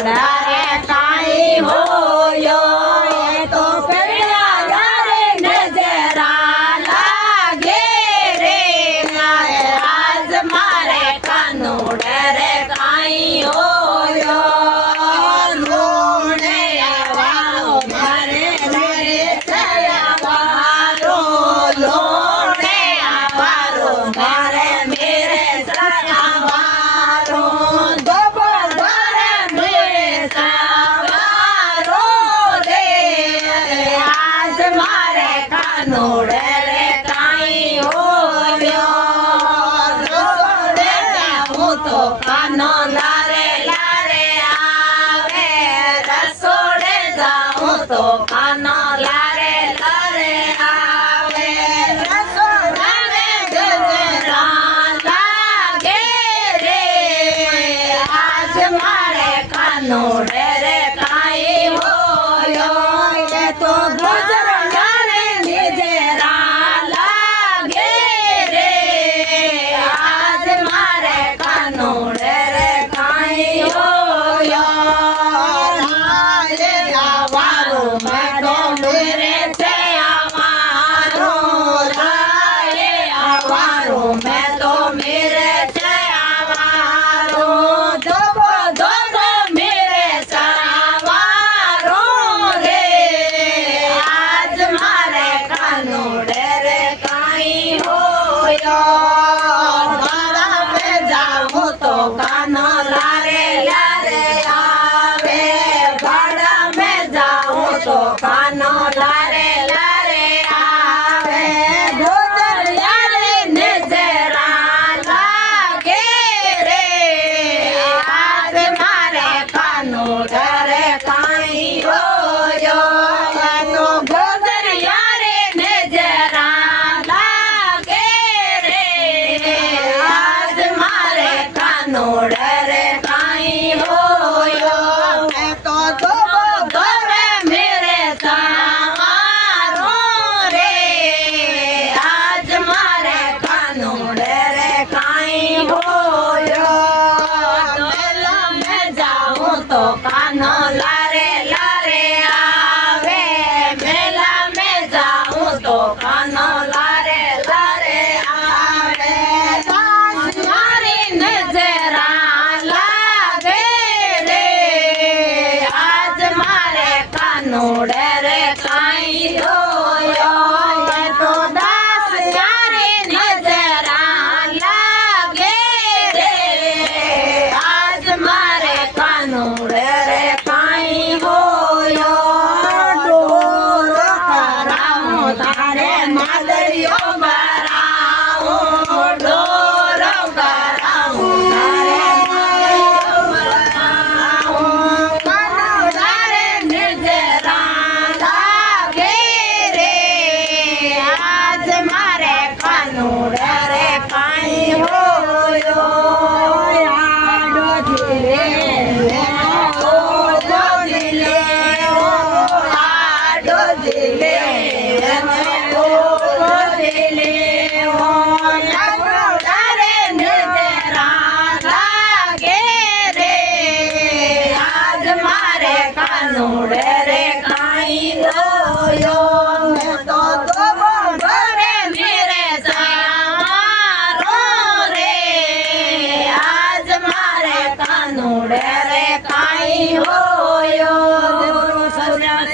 रे काई होयो तो करिया रे नजरा लागे रे आज मारे कानूड़ रे काई होयो लोणे आवारो मारे रे छया वारो लोणे आवारो मारे मेरे छया वारो दबो घरे मेरे सवारो रे आज मारे कानूड़ रे काई होयो रसोड़े जाऊं तो कानो लारे लारे आवे रसोड़े जाऊं तो कानो लारे लारे आवे रसोड़ा रे गजरा लागे रे आज मारे कानूड़ रे काई होयो ये तो गजरा रे निजरा लागे रे आज मारे कानूड़ रे काई होयो राये आवारो मैं तो मेरे से आवारो राये आवारो मैं तो मेरे से आवारो दबो दबो मेरे सवारो रे आज मारे कानूड़ रे काई होयो भाड़ा में जाऊं तो कानो लारे लारे आवे भाड़ा में जाऊं तो कानो लारे लारे आवे ढोदरिया रे नजरा लागे रे आज मारे कानूड़ रे काई होयो तो ढोदरिया रे नजरा लागे रे आज मारे कानूड़ रे काई होयो मैं तो दबो घरे मेरे सवारो रे आज मारे कानूड़ रे काई होयो मेला में जाऊं तो कानो लारे लारे आवे मेला में जाऊं तो कानो लारे लारे आवे दास मारी नजरा लागे रे आज मारे कानूड़ रे काई होयो ये तो दास यारी नजरा लागे रे आज मारे कानूड़ रे काई होयो डोर कराऊं तारे मादरियो बराऊं डोर कराऊं तारे मादरियो बराऊं कानूड़ रे नजरा लागे रे आज मारे कानूड़ रे काई होयो आडो दिले आडो दिले आडो दिले आडो दिले कानूड़ रे नजरा लागे रे आज मारे कानूड़ रे काई होयो मैं तो दबो घरे मेरे सवारो रे आज मारे कानूड़ रे काई होयो